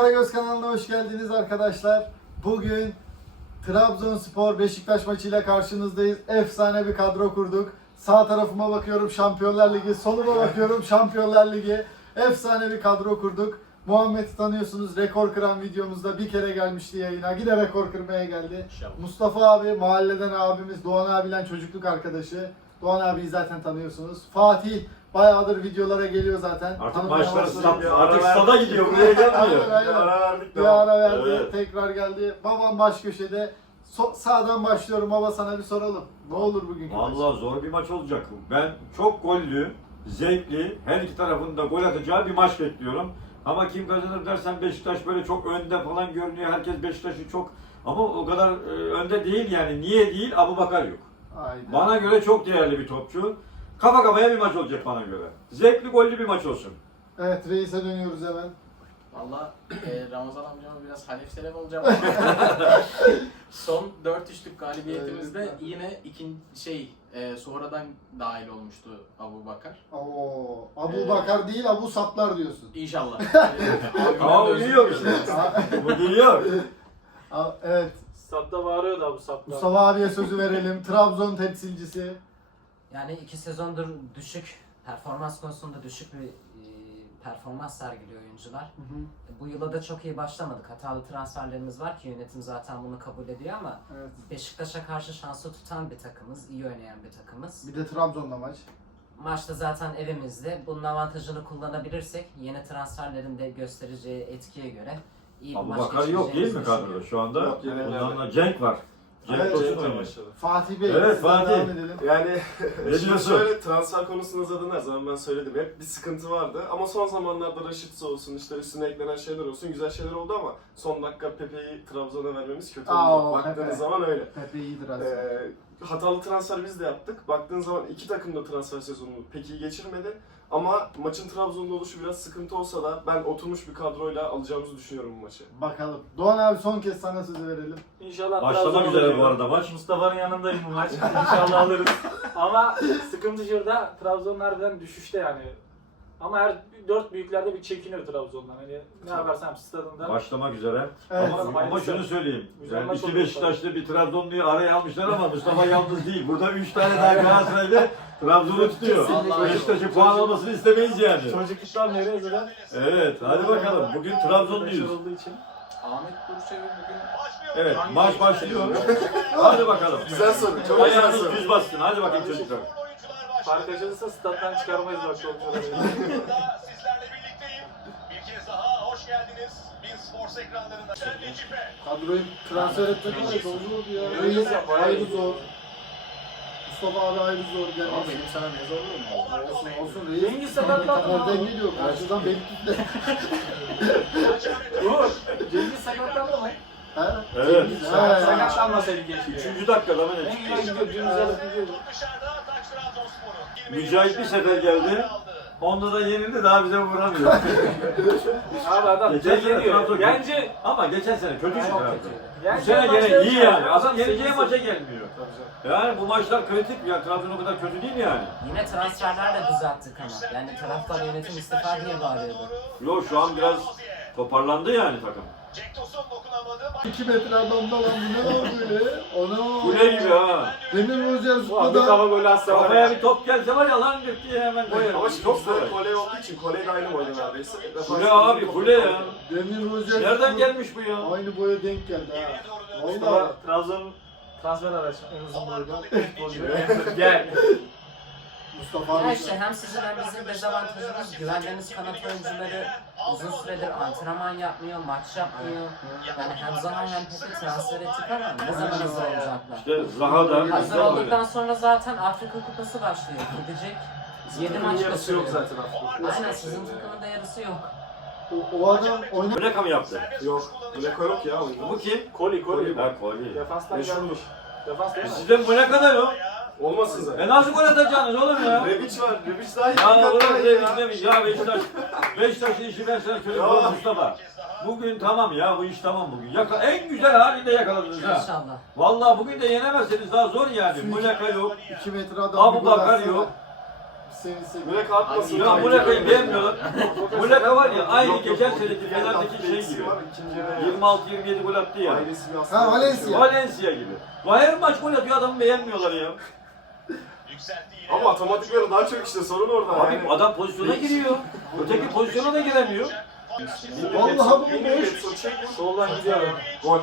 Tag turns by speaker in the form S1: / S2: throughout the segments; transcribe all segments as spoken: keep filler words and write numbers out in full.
S1: Karagöz kanalına hoş geldiniz arkadaşlar. Bugün Trabzonspor Beşiktaş maçıyla karşınızdayız. Efsane bir kadro kurduk. Sağ tarafıma bakıyorum Şampiyonlar Ligi, soluma bakıyorum Şampiyonlar Ligi. Efsane bir kadro kurduk. Muhammed'i tanıyorsunuz. Rekor kıran videomuzda bir kere gelmişti yayına. Yine rekor kırmaya geldi.
S2: İnşallah.
S1: Mustafa abi, mahalleden abimiz, Doğan abiyle çocukluk arkadaşı. Doğan abiyi zaten tanıyorsunuz. Fatih bayağıdır videolara geliyor zaten.
S3: Artık
S1: Tanımaya
S3: maçlar
S1: başladık.
S3: stat,
S2: Bir ara
S3: artık
S2: verdik.
S3: stada gidiyor, buraya gelmiyor.
S1: Aynen, aynen.
S2: Bir ara verdik
S1: Bir
S2: de.
S1: ara verdi,
S3: Evet.
S1: tekrar geldi. Babam baş köşede. So- sağdan başlıyorum baba, sana bir soralım. Ne olur bugünkü maç?
S3: Vallahi zor bir maç olacak. Ben çok gollü, zevkli, her iki tarafın da gol atacağı bir maç bekliyorum. Ama kim kazanır dersen Beşiktaş böyle çok önde falan görünüyor. Herkes Beşiktaş'ı çok ama o kadar e, önde değil yani. Niye değil? Abubakar yok.
S1: Aynen.
S3: Bana göre çok değerli bir topçu. Kafa kafaya bir maç olacak bana göre. Zevkli, gollü bir maç olsun.
S1: Evet, reise dönüyoruz hemen.
S2: Valla e, Ramazan amcama biraz halef selef olacağım. Son dört üçlük galibiyetimizde
S1: Evet.
S2: yine ikinci şey e, sonradan dahil olmuştu Abubakar.
S1: Oo, Abu
S2: Ee,
S1: Bakar değil, Abu Saplar diyorsun.
S2: İnşallah.
S3: Ama o geliyor işte. Bu geliyor.
S1: Aa, evet,
S4: Statta bağırıyordu abi Sapta.
S1: Mustafa abiye sözü verelim. Trabzon temsilcisi.
S5: Yani iki sezondur düşük, performans konusunda düşük bir e, performans sergiliyor oyuncular.
S1: Hı hı.
S5: Bu yıla da çok iyi başlamadık. Hatalı transferlerimiz var ki yönetim zaten bunu kabul ediyor ama
S1: Evet.
S5: Beşiktaş'a karşı şansı tutan bir takımız, iyi oynayan bir takımız.
S1: Bir de Trabzon'la maç.
S5: Maçta zaten evimizde. Bunun avantajını kullanabilirsek yeni transferlerin de göstereceği etkiye göre iyi bir maç
S3: Abubakar yok değil mi
S5: geçireceğimizi
S3: kadroda
S5: düşünüyorum.
S3: şu anda?
S2: Yok,
S1: evet,
S3: Ondan da Cenk var. Cenk
S1: Evet,
S3: Tosun
S1: Cenk
S3: oynuyor.
S6: başladı.
S1: Fatih Bey,
S3: Evet,
S1: sizden
S3: Fatih.
S1: devam edelim.
S6: Yani
S3: Ne
S6: şimdi
S3: diyorsun?
S6: şöyle transfer konusunu zaten her zaman ben söyledim. Hep bir sıkıntı vardı. Ama son zamanlarda Raşit'si olsun, işte üstüne eklenen şeyler olsun. Güzel şeyler oldu ama son dakika Pepe'yi Trabzon'a vermemiz kötü oldu.
S1: Aa, o
S6: Baktığınız
S1: Pepe.
S6: zaman öyle.
S1: Pepe iyidir aslında.
S6: Ee, hatalı transfer biz de yaptık. Baktığın zaman iki takım da transfer sezonunu pek iyi geçirmedi. Ama maçın Trabzon'da oluşu biraz sıkıntı olsa da ben oturmuş bir kadroyla alacağımızı düşünüyorum bu maçı.
S1: Bakalım. Doğan abi son kez sana sözü verelim.
S4: İnşallah
S3: Başlamak
S4: Trabzon
S3: üzere
S4: olur
S3: bu
S4: ya.
S3: arada maç.
S4: Mustafa'nın yanındayım bu maç. İnşallah alırız. Ama sıkıntı şurada. Trabzon harbiden düşüşte yani. Ama her dört büyüklerde bir çekiniyor Trabzon'dan. Hani ne yaparsam stadında.
S3: Başlamak üzere.
S1: Evet.
S3: Ama, ama
S4: Hayırlısı.
S3: şunu söyleyeyim.
S4: Güzel
S3: Yani
S4: maç
S3: iki
S4: oldu.
S3: Beşiktaşlı bir Trabzonlu'yu araya almışlar ama Mustafa yalnız değil. Burada üç tane daha Galatasaraylı Trabzon'u tutuyor.
S2: Kesinlikle.
S3: Beşiktaş'ın puan almasını istemeyiz yani.
S4: Çocukluktan beri özel.
S3: Evet, hadi bakalım. Bugün Trabzonluyuz.
S4: olduğu için.
S2: Ahmet Duruşev'in bugün
S3: Evet,
S2: hangi
S3: maç
S2: maçı
S3: başlıyor.
S2: seçiyor?
S3: Hadi bakalım.
S6: Güzel soru, çok güzel
S3: Ayağınız
S6: soru.
S3: düz bassın. Hadi bakayım çocuklar.
S4: Fark açılırsa stat'tan çıkarmayız bak yolcuları.
S7: Sizlerle birlikteyim. Bir kez daha hoş geldiniz. Bin Sports ekranlarında. Necipe.
S1: Kadroyu transfer etmek var ya, zor ya.
S4: Reis
S1: Reis
S4: yap, bayağı
S1: ayrı
S4: iyi.
S1: zor. Mustafa abi ayrı zor.
S2: Ama
S1: Gelmez.
S2: benim sana ne zorluğum var?
S1: Olsun olsun reis.
S4: Cengiz sakatlandı mı?
S1: Nereden geliyor? Karşıdan beni kitle.
S4: Dur. Cengiz sakatlandı mı?
S1: Ha?
S3: Evet.
S1: Cengiz,
S4: Sa-
S1: ha.
S4: Sakatlanmasaydı keşke.
S3: Üçüncü dakikada mı ne
S4: En güzel
S3: çıktı?
S4: gidiyor. Dün güzel gidiyor.
S7: Dışarıda Taç Trabzonspor'un.
S3: Mücahit bir sefer geldi. Onda da yenildi, daha bize vuramıyor.
S4: Abi adam
S3: Geçen sene
S4: geliyor.
S3: Trabzon-
S4: Bence
S3: Ama geçen sene kötü
S5: Çok
S3: Trabzon.
S5: kötü.
S3: Bu sene gene iyi yani. Adam yeneceği maça gelmiyor.
S4: Tabii canım.
S3: Yani bu maçlar kritik. Yani Trabzon o kadar kötü değil yani.
S5: Yine transferler de düzelttik ama. Yani taraftar yönetim istifa diye bağırıyordu.
S3: Yo şu an biraz toparlandı yani takım.
S7: Cenk Tosun dokunamadı.
S1: İki metre adamda lan, bu ne lan böyle? Ona.
S3: Kule gibi ha.
S1: Demir Rozer
S4: Bu abi
S1: Zıplı'da.
S4: kafa golü atsa var
S3: Kafaya
S4: ya.
S3: bir top gelse var ya lan diye hemen koyar.
S6: Ama şimdi çok da kolay olduğu için kolayla aynı boyda neredeyse.
S3: Kule abi kule ya.
S1: Demir Rozer
S3: Nereden
S1: Zıplı.
S3: gelmiş bu ya?
S1: Aynı boya denk geldi ha. Vallahi.
S4: Mustafa Trabzon transfer araç en uzun boylu futbolcu. Gel.
S1: Mustafa
S5: Ya
S1: abi.
S5: işte hem sizin hem bizim dezavantajımız güvendiğimiz kanat oyuncuları uzun süredir antrenman yapmıyor, maç yapmıyor. Yani hem Zaha hem Pepe transfer ettik ama ne zaman hazır olacaklar?
S3: İşte Zaha da
S5: Hazır olduktan sonra zaten Afrika Kupası başlıyor. Gidecek. yedi maç
S6: yarısı yok
S5: götürüyor.
S6: zaten aslında.
S5: Aynen, sizin takımın da yarısı yok.
S1: O, o adam oyna.
S3: Plaka mı yaptı?
S6: Yok. Bleko yok ya oyunda.
S3: Bu kim?
S4: Koli koli.
S3: Ha Kolye.
S4: Defanstan
S6: Meşhurmuş.
S4: gelmiş. Defans değil mi?
S3: Sizde Muleka da yok.
S6: Olmasın zaten.
S3: E nasıl gol atacaksınız oğlum ya?
S6: Rebic var. Rebic daha iyi.
S3: Ya
S6: bir
S3: ulan
S6: kaptan
S3: Rebic
S6: ya.
S3: demiş ya Beşiktaş. Beşiktaş'ın işi ben sana söyleyeyim
S6: Ya.
S3: oğlum Mustafa. Bugün tamam ya, bu iş tamam bugün. Yaka en güzel halinde yakaladınız ha.
S5: İnşallah.
S3: Vallahi bugün de yenemezseniz daha zor yani. Muleka yok.
S1: iki metre adam.
S3: Abu
S1: bir
S3: Bakar
S1: baksana.
S3: yok.
S1: sevinse.
S6: Muleka atmasın.
S3: Ya Muleka'yı beğenmiyorlar. Muleka var ya aynı
S6: Yok,
S3: geçen
S6: yok,
S3: seneki
S6: bir
S3: Fener'deki
S6: hafta
S3: şey
S6: eksiği
S3: gibi.
S6: var, ikinci yarı-
S3: yirmi altı yirmi yedi gol attı ya.
S6: Ailesi bir aslında-
S1: Ha, Valencia.
S3: Valencia gibi. Vay her maç gol atıyor adamı beğenmiyorlar ya.
S7: Yükseltti yine.
S6: Ama otomatikleri daha çok işte sorun orada.
S3: Abi
S6: yani.
S3: adam pozisyona giriyor. Öteki pozisyona da giremiyor.
S1: Vallahi bu
S6: Yine
S1: boş.
S6: Getson çek vur.
S4: Soldan gidiyor.
S6: Gol.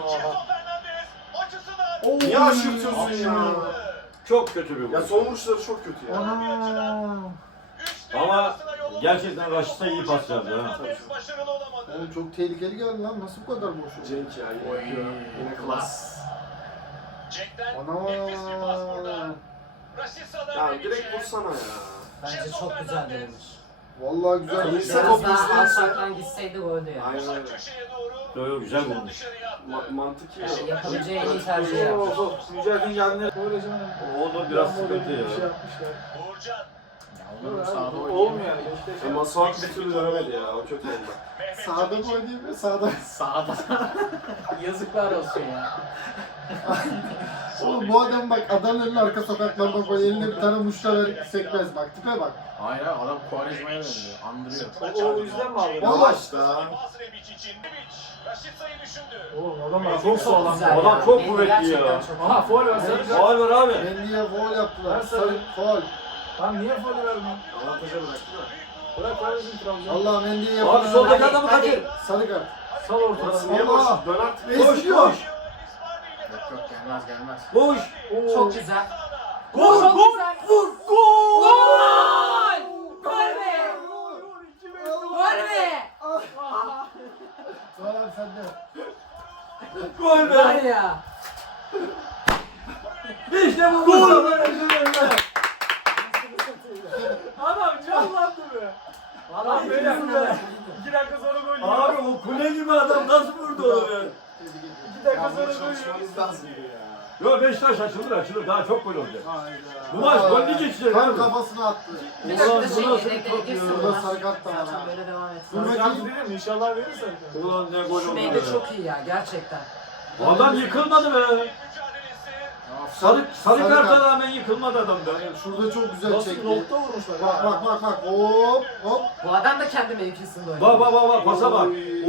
S1: Oo.
S6: Niye aşırtıyorsun ya?
S3: Çok kötü bir
S6: Ya
S3: gol.
S6: son vuruşları çok kötü ya.
S1: Ana.
S3: Ama gerçekten Raşit'e iyi pas verdi ha.
S7: Başarılı olamadı.
S1: Oğlum çok tehlikeli geldi lan. Nasıl bu kadar boş oldu?
S6: Cenk ya yine
S2: Oy,
S6: yapıyor. Yine klas.
S7: Jack'ten
S1: Ana.
S7: nefis bir pas burada. Rashica
S6: Ya direkt vursana ya.
S5: Bence çok güzel denemiş.
S1: Vallahi güzel.
S6: Tabii.
S1: bir-
S5: Biraz daha alçaktan gitseydi goldü yani.
S6: Aynen öyle.
S7: köşeye doğru.
S3: Yo, yo, güzel vurmuş.
S7: Dışarıya attı.
S6: Ma- mantık iyi.
S5: Yani yapabileceği en iyi tercihi yapmış.
S4: Of of. Mücahit'in geldiğinde böyle canım.
S3: O da biraz sıkıntı
S4: Bir şey
S3: ya.
S4: yapmışlar.
S7: Uğurcan.
S2: Ya olur mu sahada
S4: Olmuyor yani. Beşiktaş.
S6: E, Masuak bir türlü dönemedi ya. O kötü oldu.
S7: Mehmet
S1: Sağda
S7: Çelik.
S1: mı oynayayım sağda?
S2: Sahada. Yazıklar olsun ya.
S1: Oğlum bu adam bak Adana'nın arka sokaklarında böyle elinde bir tane muşla ver sekmez bak tipe bak.
S2: Hayır abi adam Quaresma'ya benziyor. Andırıyor.
S4: O, o yüzden mi abi?
S1: Vallahi-
S6: Yavaş da.
S7: Pas Rebic için. Rebic. Raşitsa'yı düşündü.
S4: Oğlum adamlar çok sağlam.
S5: Güzel
S3: Adam
S5: ya.
S3: çok
S5: Beni
S3: kuvvetli
S5: gerçekten
S3: ya.
S5: çok-
S4: Aha foul var. Sarı kart.
S3: Faal var abi.
S1: Mendy'ye foul yaptılar.
S4: Ben
S1: Sarı
S4: sarı-
S1: foul.
S4: Lan niye foul vermiyorsun?
S6: Avantaja bıraktı da.
S4: Bırak kardeşim Trabzon.
S1: Allah Mendy'ye
S3: Abi
S1: yapılan
S3: soldaki
S5: Hadi,
S3: adamı
S5: hadi.
S3: kaçır.
S1: sarı kart.
S4: Sal ortada.
S6: Orası niye boş?
S1: Allah.
S6: Dön artık.
S3: Koş
S1: Esniyor.
S3: koş.
S2: Yok yok gelmez gelmez.
S3: Koş.
S5: Çok güzel.
S3: Gol
S5: Çok
S3: gol.
S5: güzel.
S3: Vur gol.
S5: Gol! Gol be! Gol be!
S1: Tamam sen de.
S3: Gol
S5: Var
S3: be.
S5: ya.
S3: İşte bu gol.
S4: Adam canlandı be.
S5: Vallahi
S4: Böyle
S5: ikisini
S4: böyle.
S5: de.
S4: İki dakika sonra gol yiyor.
S3: Abi o kule gibi adam nasıl vurdu onu be?
S4: İki dakika sonra gol yiyor.
S6: Çalışmanız lazım ya.
S3: Yo Beşiktaş açılır açılır daha çok gol olacak.
S1: Hayda.
S3: Bu maç
S1: Aa,
S3: gollü geçecek
S1: Tam
S3: abi.
S1: kafasına attı.
S3: Ulan
S5: Beşiktaş'ın
S3: bu nasıl bir
S5: yedekleri
S3: top ya?
S5: girsin.
S1: Burada
S5: bunlar.
S1: sarı kart da var
S5: Zaten
S1: ha.
S5: böyle devam etsin.
S1: Dur
S4: Sarı
S1: bakayım.
S4: kartı değil mi? İnşallah verir sarı kartı.
S3: Ulan ne gol
S5: Şu
S3: oldu
S5: meyde
S3: be.
S5: çok iyi ya gerçekten.
S3: Bu adam yıkılmadı be.
S7: Mücadelesi.
S3: Sarı, sarı
S1: Sarı
S3: karta
S1: kart.
S3: rağmen yıkılmadı adam be.
S1: Şurada çok güzel
S4: Nasıl
S1: çekti.
S4: nokta vurmuşlar.
S1: Bak bak bak bak. Hop hop.
S5: Bu adam da kendi mevkisinde oynuyor.
S3: Bak bak bak bak pasa bak. Oo.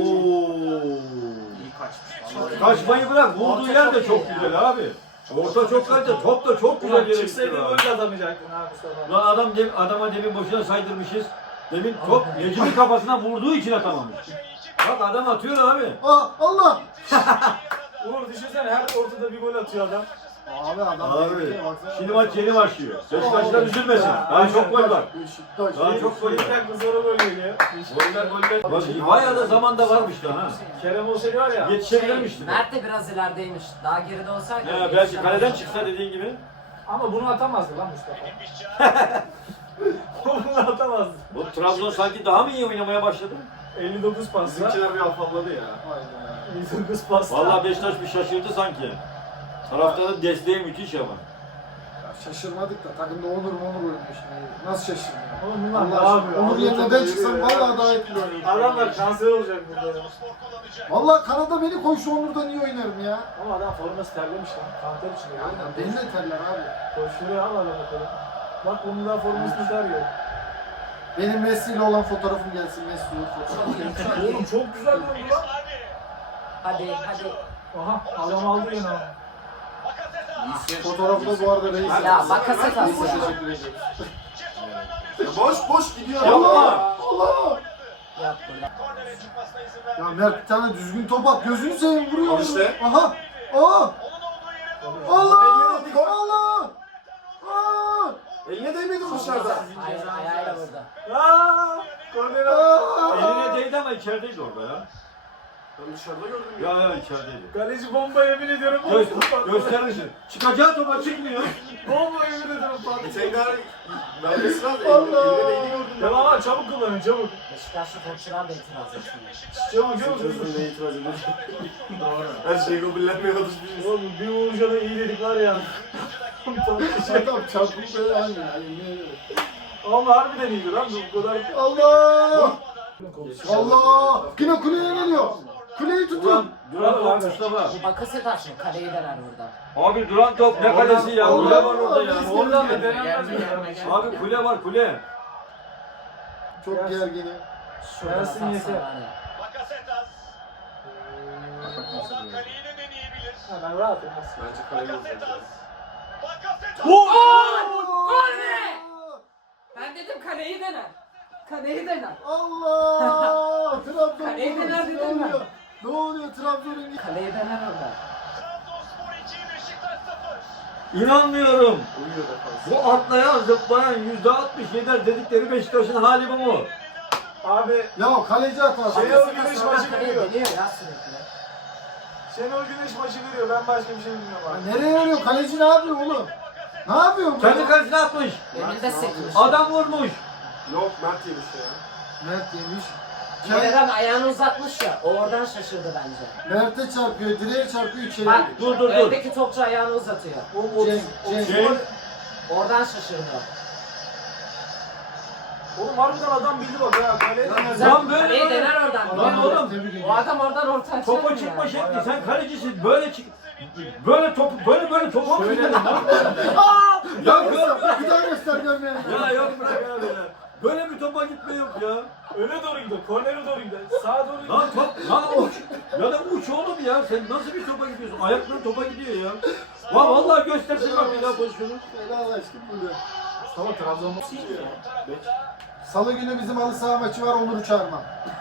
S2: İyi kaçmış. Vallahi.
S3: Kaçmayı bırak. Vurduğu
S5: Orta
S3: yer de
S5: çok
S3: çok
S5: iyi ya.
S3: güzel abi. Orta çok kaliteli. Top da çok güzel
S4: Ulan
S3: yere
S4: çıksaydı
S3: gitti
S4: gol
S3: abi.
S4: de atamayacaktın ha Mustafa.
S3: Lan adam dem, adama demin boşuna saydırmışız. Demin top Necip'in kafasına vurduğu için atamamış. Bak adam atıyor abi.
S1: Aa Allah.
S4: Uğur düşünsene her ortada bir gol atıyor adam.
S1: Abi adam
S3: Abi
S1: tehlikeli, baksana.
S3: şimdi maç yeni başlıyor. Beşiktaşlar üzülmesin. Daha çok gol var.
S1: Beşiktaş.
S3: Daha çok gol
S4: Bir
S3: var.
S4: dakika sonra gol geliyor.
S3: Goller goller. Bak bayağı da zamanda varmış da ha.
S4: Kerem olsaydı var ya.
S3: Yetişebilirmişti.
S5: Mert de biraz ilerideymiş. Daha geride olsaydı.
S3: Ya belki kaleden çıksa dediğin gibi.
S4: Ama bunu atamazdı lan Mustafa. Bunu atamazdı.
S3: Bu Trabzon sanki daha mı iyi oynamaya başladı?
S4: elli dokuz pasla.
S6: Bizimkiler bir afalladı ya.
S1: Hayda.
S4: elli dokuz pasla.
S3: Vallahi Beşiktaş bir şaşırdı sanki. Taraftarın desteği müthiş ama.
S1: Ya şaşırmadık da takımda Onur Onur oynuyor şimdi. Nasıl şaşırdın?
S4: Oğlum bunlar
S1: Allah
S4: ne
S1: aşkına.
S4: yapıyor?
S1: Onur yerine ben çıksam
S6: yürüyor ya.
S1: vallahi daha etkili oynuyor.
S4: Adamlar kanser olacak burada.
S7: Trabzonspor kullanacak.
S1: Vallahi kanada beni koy şu Onur'dan iyi oynarım ya.
S4: Ama adam forması terlemiş lan. Kanter içinde.
S1: Aynen beni de terler abi.
S4: Koşuyor al adamı bakalım. Bak bunun daha formasını terliyor.
S1: Benim Messi ile olan fotoğrafım gelsin Messi ile fotoğrafım.
S4: Oğlum çok güzel döndü lan.
S5: Hadi hadi.
S4: Aha adam aldı yine ama.
S1: Fotoğrafı da bu arada reis.
S5: Ya
S1: yaptı.
S5: Bakasetas ya.
S1: Teşekkür ederim.
S6: Ya boş boş gidiyor.
S1: Allah! Allah!
S5: Yap burada.
S7: Kornere çıkmasına izin
S1: Ya
S7: vermedi.
S1: Mert bir tane düzgün top at. Gözünü seveyim vuruyor.
S6: Al
S1: onu.
S6: işte.
S1: Aha! Aa!
S7: Onun olduğu yere vurdu.
S1: Allah!
S6: Eline değdi.
S1: Allah! Aa!
S6: Eline değmedi dışarıda.
S5: Hayır ayağıyla burada.
S4: Aaa! Korner al.
S1: Aa!
S3: Eline değdi ama içerideydi orada ya.
S6: Ben dışarıda gördüm
S3: Ya
S6: ya.
S3: ya içerideydi.
S4: Kaleci bomba yemin ediyorum.
S3: Gö gösterirsin. Çıkacağı topa çıkmıyor.
S4: Bomba yemin ediyorum
S6: Bir
S4: patlayacak.
S6: tekrar vermesi lazım. Eline,
S1: Allah!
S6: eline değdi gördüm
S4: Ya ama çabuk kullanın çabuk.
S5: Beşiktaşlı topçular da itiraz etsin.
S4: Çabuk çabuk.
S6: Sözüne itiraz ediyor.
S2: Doğru.
S6: Her şeyi kabullenmiyoruz biz.
S4: Oğlum bir vuruşa iyi dedik var ya.
S1: Adam çarpıp böyle aynı. Yani.
S4: Ama harbiden iyiydi lan bu kadar.
S1: Allah! Allah! Yine kuleye geliyor. Kuleyi tutun.
S3: Duran, Duran top Mustafa.
S5: Bu Bakasetas mı? Kaleyi dener burada.
S3: Abi Duran top ne kalesi ya? Kule var orada ya.
S4: Oradan da denenmez mi?
S2: Gelme, gelme, gelme.
S3: Abi kule var kule.
S1: Çok
S4: Gelsin.
S1: gerginim.
S5: Şuradan
S4: Gelsin
S5: atarsan
S4: yeter.
S5: var ya.
S7: Bakasetas. Oradan kaleyi de deneyebilir.
S4: Ha, ben rahatım.
S6: Bence kaleye vuracak.
S7: Bakasetas. Bakasetas.
S5: Gol! Gol be! Ben dedim kaleyi dene. Kaleyi dene.
S1: Allah! Trabzon
S5: Kaleyi
S1: vurdu.
S5: dener
S1: Ne
S5: dedim ben.
S1: oluyor? Ne oluyor Trabzon'un?
S5: Kaleyi dener orada.
S7: Trabzonspor iki, Beşiktaş sıfır.
S3: İnanmıyorum.
S6: Uyuyor defans.
S3: Bu atlayan zıplayan yüzde altmış yedi dedikleri Beşiktaş'ın hali bu mu?
S6: Abi
S1: Ya kaleci hatası.
S6: Şenol Güneş
S5: Sonra
S6: maçı
S5: kaleyi
S6: veriyor.
S5: deniyor ya sürekli.
S6: Şenol Güneş maçı veriyor. Ben başka bir şey bilmiyorum abi.
S1: Ya nereye veriyor? Kaleci ne yapıyor oğlum? Ne yapıyor bu?
S3: Kendi kalesine atmış.
S5: Elinde sekmiş.
S3: Adam vurmuş.
S6: Yok Mert yemiş ya.
S1: Mert yemiş.
S5: Kerem ayağını uzatmış ya. O oradan şaşırdı bence.
S1: Mert'e çarpıyor, direğe çarpıyor, içeri
S5: Bak
S1: giriyor.
S3: Dur dur dur.
S5: öndeki topçu ayağını uzatıyor.
S1: Cenk, Cenk.
S3: Cenk.
S5: Oradan şaşırdı.
S6: Oğlum harbiden adam bildi bak ya. Kaleye
S1: Lan
S5: Güzel.
S3: Lan böyle
S5: Kaleyi
S3: böyle.
S5: dener oradan.
S3: Lan oğlum.
S1: Tebrik
S5: O
S1: ediyorum.
S5: adam oradan orta açar
S3: Topa
S5: mı
S3: çıkma
S5: ya?
S3: şekli. Sen kalecisin. Böyle çık. Böyle top böyle böyle topa mı
S6: Şöyle
S3: çıkıyorsun lan?
S1: Aa!
S3: Ya gör.
S1: Bir daha göster görmeyelim.
S3: Ya yok bırak ya böyle. Böyle bir topa gitme yok ya.
S4: Öne doğru gidiyor. Kornere doğru gidiyor. Sağa doğru gidiyor.
S3: Lan top, lan uç. Ya da uç oğlum ya. Sen nasıl bir topa gidiyorsun? Ayakların topa gidiyor ya. Va vallahi göstersin bak bir daha pozisyonu.
S1: Helallaştık burada.
S6: Tamam Trabzon'da
S1: Salı günü bizim halı saha maçı var, Onur'u çağırmam.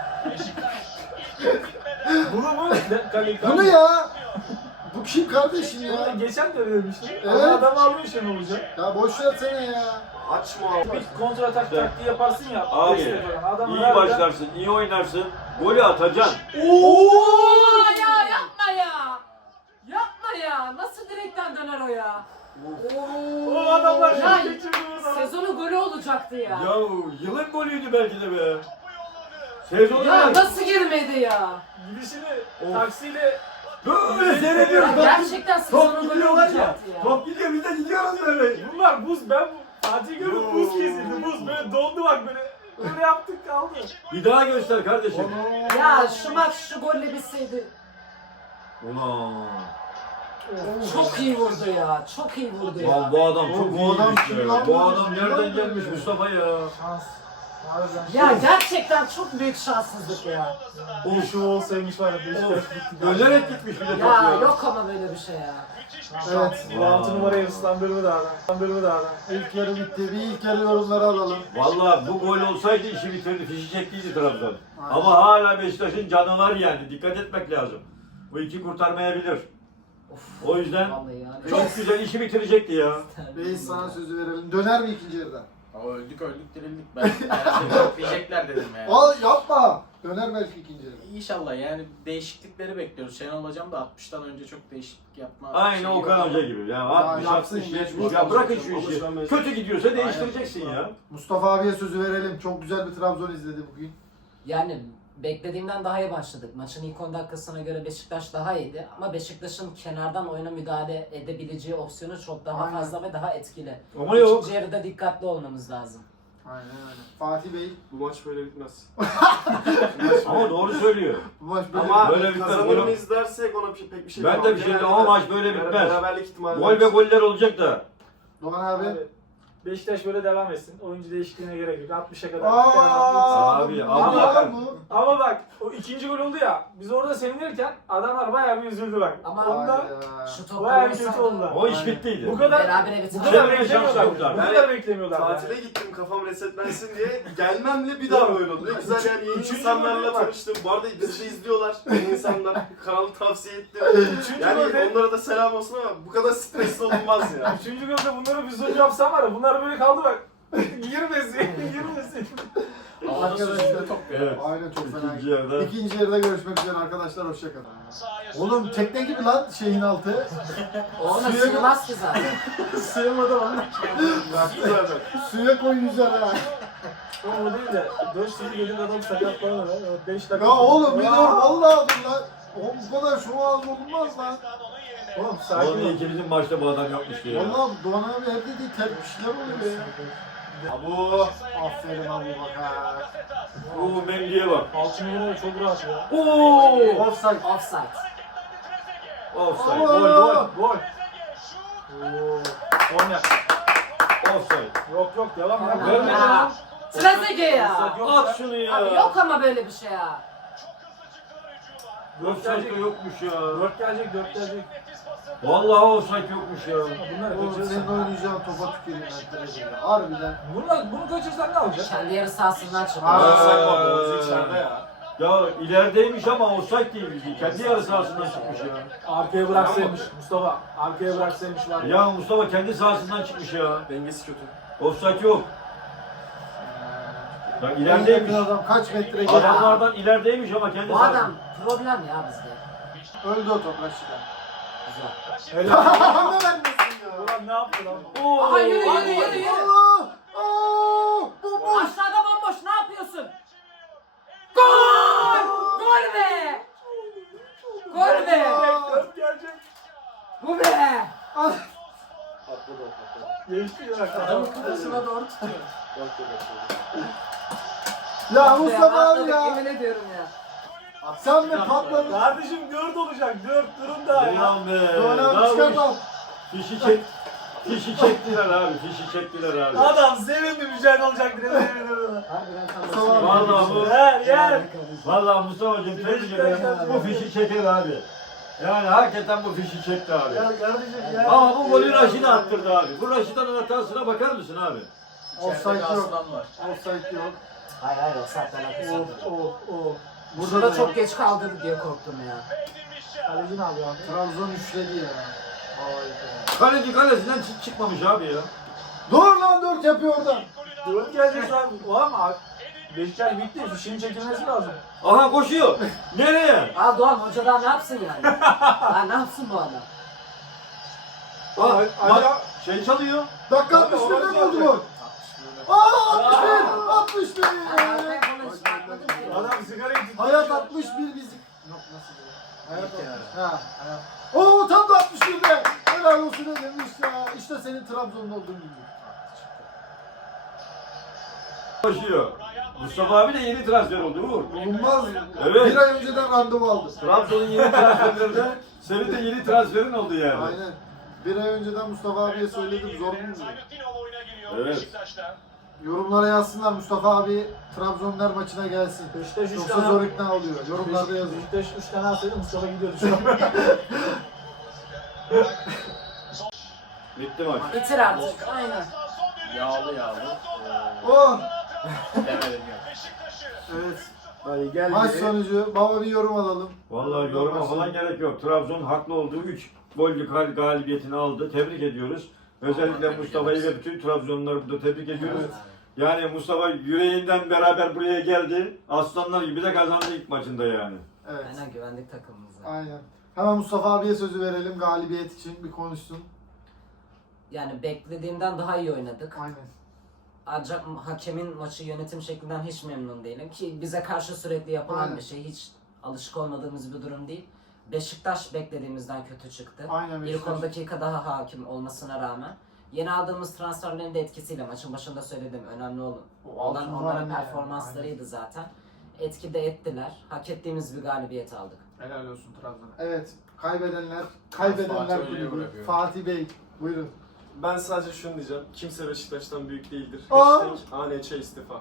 S4: Bunu mu? Kaleyi
S1: Bu ne ya? Bu kim kardeşim ya?
S4: Geçen de öyle demiştim.
S1: Evet.
S4: Ama adam alıyor Şenol Hoca.
S1: Ya boş versene ya.
S6: açma abi.
S4: Bir kontra atak taktiği yaparsın ya.
S3: Abi,
S4: işte falan. Adam
S3: İyi
S4: harbiden-
S3: başlarsın, iyi oynarsın. Golü atacaksın.
S5: Oo ya yapma ya. Yapma ya. Nasıl direkten döner o ya? Oo.
S4: O adamlar
S5: Ya,
S4: şok geçirdi burada.
S5: Sezonun golü olacaktı ya.
S3: Ya yılın golüydü belki de be. Sezonu
S5: Ya
S3: ya,
S5: nasıl girmedi ya?
S4: Gidişini taksiyle
S3: böyle seyrediyoruz.
S5: Ya
S3: Top,
S5: gerçekten
S3: top
S5: sezonun golü
S3: gidiyor var ya.
S5: olacaktı ya.
S3: Top gidiyor biz de gidiyoruz böyle.
S4: bunlar buz ben bu Fatih gördüm buz kesildi buz böyle dondu bak böyle böyle yaptık kaldı.
S3: Bir daha göster kardeşim.
S5: Ya şu maç şu golle bitseydi.
S3: Ulan.
S5: Çok iyi vurdu ya. Çok iyi vurdu ya.
S3: Ya bu adam çok
S1: Oğlum, bu
S3: iyiymiş
S1: adam
S3: ya.
S1: kim lan
S3: Bu
S1: bu?
S3: adam
S1: Kim lan
S3: nereden
S1: bu?
S3: gelmiş Mustafa ya?
S4: Şans. Harbiden.
S5: Ya gerçekten çok büyük şanssızlık ya.
S4: O şu olsaymış var ya Beşiktaş gitti.
S3: Dönerek gitmiş bir de top
S5: Ya
S3: ya.
S5: yok ama böyle bir şey ya.
S1: Evet.
S4: Bu altı numarayı ıslandırdı da adam. Islandırdı da adam.
S1: İlk yarı bitti. Bir ilk yarı yorumları alalım.
S3: Vallahi bu gol olsaydı işi bitirdi, fişi çektiydi Trabzon.
S1: Aynen.
S3: Ama hala Beşiktaş'ın canı var yani. Dikkat etmek lazım. Bu iki kurtarmayabilir.
S5: Of.
S3: O yüzden
S5: Vallahi ya.
S3: çok güzel işi bitirecekti ya.
S1: Reis sana sözü verelim. Döner mi ikinci yarıda?
S2: Aa, öldük öldük dirildik. Ben herhalde bekleyecekler dedim yani.
S1: Al yapma. Döner belki ikinci yarıda.
S2: İnşallah yani değişiklikleri bekliyoruz. Şenol Hocam da altmıştan önce çok değişiklik yapma
S3: Aynı
S2: şeyi
S3: Okan
S2: yok.
S3: Hoca gibi. Ya
S1: Aa,
S3: altmış
S1: yapsın,
S3: altmış
S1: geçmiş
S3: yetmiş. Ya bırakın şu
S6: olsun.
S3: işi.
S6: Alışvermiş.
S3: Kötü gidiyorsa değiştireceksin
S2: Aynen.
S3: ya.
S1: Mustafa abiye sözü verelim. Çok güzel bir Trabzon izledi bugün.
S5: Yani beklediğimden daha iyi başladık. Maçın ilk on dakikasına göre Beşiktaş daha iyiydi. Ama Beşiktaş'ın kenardan oyuna müdahale edebileceği opsiyonu çok daha
S1: Aynen.
S5: fazla ve daha etkili.
S3: Ama yok.
S5: İkinci yarıda dikkatli olmamız lazım.
S1: Aynen öyle. Fatih Bey,
S6: Bu maç böyle bitmez.
S3: Ama doğru söylüyor.
S1: bu maç böyle.
S6: Ama
S3: Böyle bitmez.
S6: kazanır
S3: Bunu-
S6: mıyız dersek ona pek bir şey
S3: Ben de
S6: demem.
S3: bir şey
S6: Genelde
S3: ama maç böyle
S6: beraber-
S3: bitmez.
S6: Beraberlik ihtimali
S3: Gol ve goller olacak da.
S1: Doğan abi.
S4: Abi, Beşiktaş böyle devam etsin. Oyuncu değişikliğine gerek yok. altmışa kadar
S1: Aa,
S4: devam
S3: Abi,
S1: bu-
S3: abi
S1: bu-
S4: bak.
S1: bu-
S4: Ama bak o ikinci gol oldu ya. Biz orada sevinirken adamlar bayağı bir üzüldü bak.
S5: Ama
S4: Onda
S1: Hayda.
S5: Şu
S4: bayağı
S5: topları
S4: bir kötü oldular.
S3: O iş
S1: Aynen.
S3: bittiydi.
S4: Bu kadar
S5: berabere
S4: bu
S5: bitirdi.
S4: kadar
S3: Çevirme
S4: beklemiyorlar.
S3: şansı
S4: Bu
S3: yoklar.
S4: kadar beklemiyorlar.
S6: Tatile
S4: yani.
S6: gittim kafam resetlensin diye gelmemle bir daha böyle oldu. Ne güzel yani yeni
S4: Üçüncü
S6: insanlarla
S4: golde-
S6: tanıştım. Bu arada bizi de izliyorlar. Yeni insanlar. Kanalı tavsiye ettim.
S4: Üçüncü
S6: Yani
S4: golde-
S6: onlara da selam olsun ama bu kadar stresli olunmaz ya.
S4: Üçüncü golde bunları bir zoom yapsam var ya bunlar böyle kaldı bak. Girmesin, girmesin.
S2: Havada süzüldü top ya.
S3: Evet.
S1: Aynen çok fena.
S3: İkinci yarıda.
S1: İkinci yarıda görüşmek üzere arkadaşlar. Hoşçakalın.
S7: Sahaya
S1: Oğlum
S7: sürdü.
S1: tekne gibi lan şeyin altı.
S5: Ona
S1: Suya-
S5: sığmaz ki zaten.
S1: Sığmadı bana.
S6: Yaptı zaten.
S1: Suya koy yüzer ha.
S4: O değil de dört sürü gelin adam sakatlanır. beş dakika.
S1: Ya oğlum bir dur.
S4: Aa!
S1: Vallahi dur lan. Oğlum bu kadar şov az olmaz lan.
S7: Onun yerine.
S4: Oğlum
S3: Oğlum
S4: sakin ol.
S3: ikimizin maçta bu adam yapmıştı ya.
S1: Vallahi Doğan abi hep dediği ters bir şeyler oluyor ya. Abu. Aferin Abu Bakar.
S7: Bakasetas.
S3: Oo Mendy'ye bak.
S4: Alçın çok rahat ya.
S3: Oo!
S1: Offside.
S5: Offside.
S3: Offside.
S1: Oo.
S4: Gol gol gol.
S7: Şut.
S4: Oo. Korner.
S3: Offside.
S4: Yok yok devam ya.
S5: Korner.
S4: Görmedin
S5: Ya.
S4: lan.
S5: Trezeguet ya.
S3: At şunu ya.
S5: Abi yok ama böyle bir şey ya.
S3: Offside de yokmuş ya.
S4: Dört gelecek, dört gelecek.
S3: Vallahi offside yokmuş ya.
S4: Bunlar
S1: Oğlum senin
S4: kaçırırsan.
S1: oynayacağın topa tüküreyim ben Trezeguet'e. Harbiden.
S4: Bunlar, bunu kaçırsan ne olacak?
S5: Kendi yarı sahasından
S1: Aa.
S5: çıkıyor.
S6: Aa, sakmadı. Oğuz içeride ya.
S3: Ya ilerideymiş ama offside değil. Kendi yarı sahasından çıkmış ya.
S4: Arkaya bıraksaymış Mustafa. Arkaya bıraksaymış var.
S3: Ya Mustafa kendi sahasından çıkmış ya.
S6: Dengesi kötü.
S3: Offside yok. Ya
S1: En
S3: ilerideymiş.
S1: yakın adam kaç metre geri.
S3: Adamlardan ilerideymiş ama kendi
S5: Bu
S3: sahasından.
S5: adam problem ya bizde.
S1: Öldü o top Raşit'e.
S5: Güzel.
S4: Öyle.
S1: Ne vermesin ya?
S4: Ulan ne yaptı lan?
S3: Oo,
S5: Aha yürü yürü yürü yürü.
S1: Allah! Aa! Bomboş!
S5: Aşağıda bomboş ne yapıyorsun? Gol! Gol be! Gol be!
S4: Dört gelecek.
S5: Bu be!
S1: Ah!
S6: Atladı atladı.
S4: Geçti ya.
S2: Adamın kafasına doğru tutuyor.
S6: Yok yok atladı.
S1: Ya Mustafa abi
S5: Atladık,
S1: ya.
S5: yemin ediyorum ya.
S1: Sen mi patladın?
S4: Kardeşim dört olacak. Dört durun daha ya.
S3: Ulan be.
S1: Doğan
S3: Daha
S1: abi
S3: bu
S1: çıkart
S3: iş-
S1: al.
S3: Fişi çek. Fişi çektiler abi. Fişi çektiler abi.
S4: Adam sevindi mücadele olacak diye sevindi.
S5: Harbiden tam
S1: Mustafa abi.
S3: Vallahi bu.
S4: Yer yer.
S3: Vallahi Mustafa'cığım tebrik ederim. Bu fişi çeker abi. Yani hakikaten bu fişi çekti abi.
S1: Ya kardeşim ya.
S3: Ama bu golü Raşid'e attırdı abi. Bu Raşid'in hatasına bakar mısın abi?
S1: Offside
S2: İçeride
S1: yok.
S2: aslan var.
S1: Offside yok.
S5: Hayır hayır o saatten alakası yok.
S4: Of of of.
S5: Burada da çok geç kaldırdı diye korktum ya.
S4: Kaleci ne yapıyor abi?
S1: Trabzon üçledi ya.
S3: Kaleci kalesinden çık çıkmamış abi ya.
S1: Dur lan dört yapıyor oradan.
S4: Dört gelecek abi. Ulan abi. Beşiktaş bitti. Fişinin çekilmesi lazım.
S3: Aha koşuyor. Nereye?
S5: Al Doğan hoca daha ne yapsın yani? Daha ne yapsın bu adam?
S3: Aa,
S4: Aa,
S3: bak, şey çalıyor.
S1: Dakika
S4: Abi,
S1: altmış birde
S4: orası
S1: mi oldu bu?
S4: yapacak.
S1: Aa altmış bir! altmış bir!
S5: Ben arkaya kola çıkartmadım ki.
S4: Adam sigarayı tutuyor.
S1: Hayat altmış bir bizim. Yok nasıl bu? Hayat
S2: İlk
S1: altmış. Ha, hayat. Oo tam da altmış birde. Helal olsun demiş ya. İşte senin Trabzon'un olduğun gibi.
S3: Koşuyor. Mustafa abi de yeni transfer oldu Uğur.
S1: Bulunmaz.
S3: Evet.
S1: Bir ay önceden randevu aldı.
S3: Trabzon'un yeni transferlerinde senin de yeni transferin oldu yani.
S1: Aynen. Bir ay önceden Mustafa abiye söyledim zor mu?
S3: Evet.
S1: Yorumlara yazsınlar Mustafa abi Trabzonlar maçına gelsin.
S4: Beşiktaş üç
S1: Yoksa
S4: tane.
S1: zor ikna oluyor. Yorumlarda yazın.
S4: Beşiktaş üç tane alsaydı Mustafa gidiyordu şu an.
S3: Bitti maç.
S5: Bitir artık. Aynen.
S2: Yağlı yağlı. Ee,
S1: Oh!
S2: demedim yok.
S1: Evet.
S6: Hadi gel.
S1: Maç sonucu. Baba bir yorum alalım.
S3: Vallahi yoruma falan gerek yok. Trabzon haklı olduğu üç gollük gal- galibiyetini aldı. Tebrik ediyoruz. Özellikle
S2: Tebrik
S3: Mustafa'yı
S2: ederiz.
S3: ve bütün Trabzonluları burada tebrik ediyoruz.
S1: Evet.
S3: Yani Mustafa yüreğinden beraber buraya geldi. Aslanlar gibi de kazandı ilk maçında yani.
S1: Evet.
S5: Aynen güvendik takımımıza.
S1: Aynen. Hemen Mustafa abiye sözü verelim galibiyet için bir konuşsun.
S5: Yani beklediğimden daha iyi oynadık.
S1: Aynen.
S5: Ancak hakemin maçı yönetim şeklinden hiç memnun değilim ki bize karşı sürekli yapılan
S1: Aynen.
S5: bir şey, hiç alışık olmadığımız bir durum değil. Beşiktaş beklediğimizden kötü çıktı.
S1: Aynen
S5: İlk
S1: Beşiktaş.
S5: on dakika daha hakim olmasına rağmen yeni aldığımız transferlerin de etkisiyle maçın başında söyledim önemli olan,
S1: O
S5: olan
S1: altın
S5: onların
S1: var ya.
S5: performanslarıydı zaten. Etki de ettiler. Hak ettiğimiz bir galibiyet aldık.
S1: Helal olsun Trabzon. Evet. Kaybedenler, kaybedenler
S2: Fatih Hoca'yı
S1: kulübü.
S2: bırakıyorum.
S1: Fatih Bey buyurun.
S6: Ben sadece şunu diyeceğim. Kimse Beşiktaş'tan büyük değildir.
S1: Aa!
S6: Hashtag A N Ç istifa.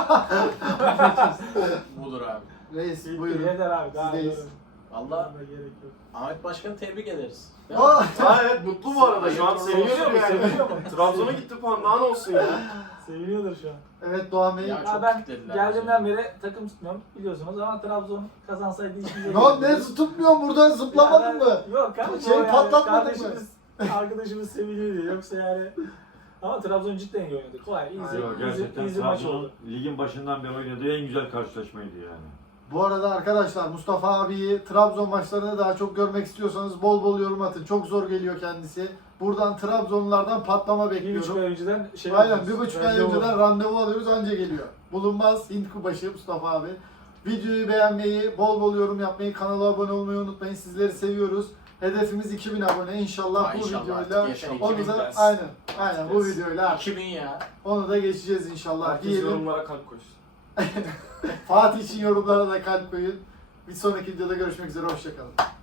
S2: Budur abi.
S1: Reis
S4: Yeter
S1: buyurun.
S4: abi. Daha
S1: Sizdeyiz.
S4: yorum.
S2: Valla
S4: Buna gerek yok.
S2: Ahmet Başkan'ı tebrik ederiz. Ya,
S1: Aa!
S6: Ha evet mutlu bu arada şu an
S4: Seviniyor
S6: seviniyor
S4: mu?
S6: yani.
S4: Seviniyor mu?
S6: Trabzon'a gitti puan daha ne olsun ya.
S4: Seviniyordur şu an.
S1: Evet Doğan Bey.
S2: Ya,
S1: Ya,
S2: çok
S4: Ya ben
S2: kitlediler
S4: geldiğimden beri takım tutmuyorum biliyorsunuz ama Trabzon kazansaydı hiçbir şey
S1: ne tutmuyorsun buradan zıplamadın mı?
S4: Yok kardeşim.
S1: Şey
S4: o yani
S1: patlatmadın mı?
S4: kardeşimiz, arkadaşımız seviniyor diye. Yoksa yani ama Trabzon cidden iyi oynadı. Kolay, easy,
S3: Yok,
S4: easy,
S3: gerçekten
S4: easy maç
S3: Trabzon'un
S4: oldu.
S3: ligin başından beri oynadığı en güzel karşılaşmaydı yani.
S1: Bu arada arkadaşlar Mustafa abiyi Trabzon maçlarında daha çok görmek istiyorsanız bol bol yorum atın. Çok zor geliyor kendisi. Buradan Trabzonlulardan patlama
S4: Bir buçuk
S1: bekliyorum.
S4: ay önceden şey
S1: Aynen
S4: yapıyoruz.
S1: bir buçuk ay
S4: Randevu.
S1: önceden randevu alıyoruz anca geliyor. Bulunmaz Hint kubaşı Mustafa abi. Videoyu beğenmeyi, bol bol yorum yapmayı, kanala abone olmayı unutmayın. Sizleri seviyoruz. Hedefimiz iki bin abone. İnşallah
S2: Ha,
S1: bu
S2: inşallah
S1: videoyla
S2: artık geçen
S1: onu
S6: iki bin
S1: da
S6: ders.
S1: aynen aynen bu videoyla
S2: iki bin ya.
S1: onu da geçeceğiz inşallah
S6: Herkes
S1: diyelim.
S6: yorumlara kalp koysun.
S1: Fatih için yorumlara da kalp koyun. Bir sonraki videoda görüşmek üzere hoşça kalın.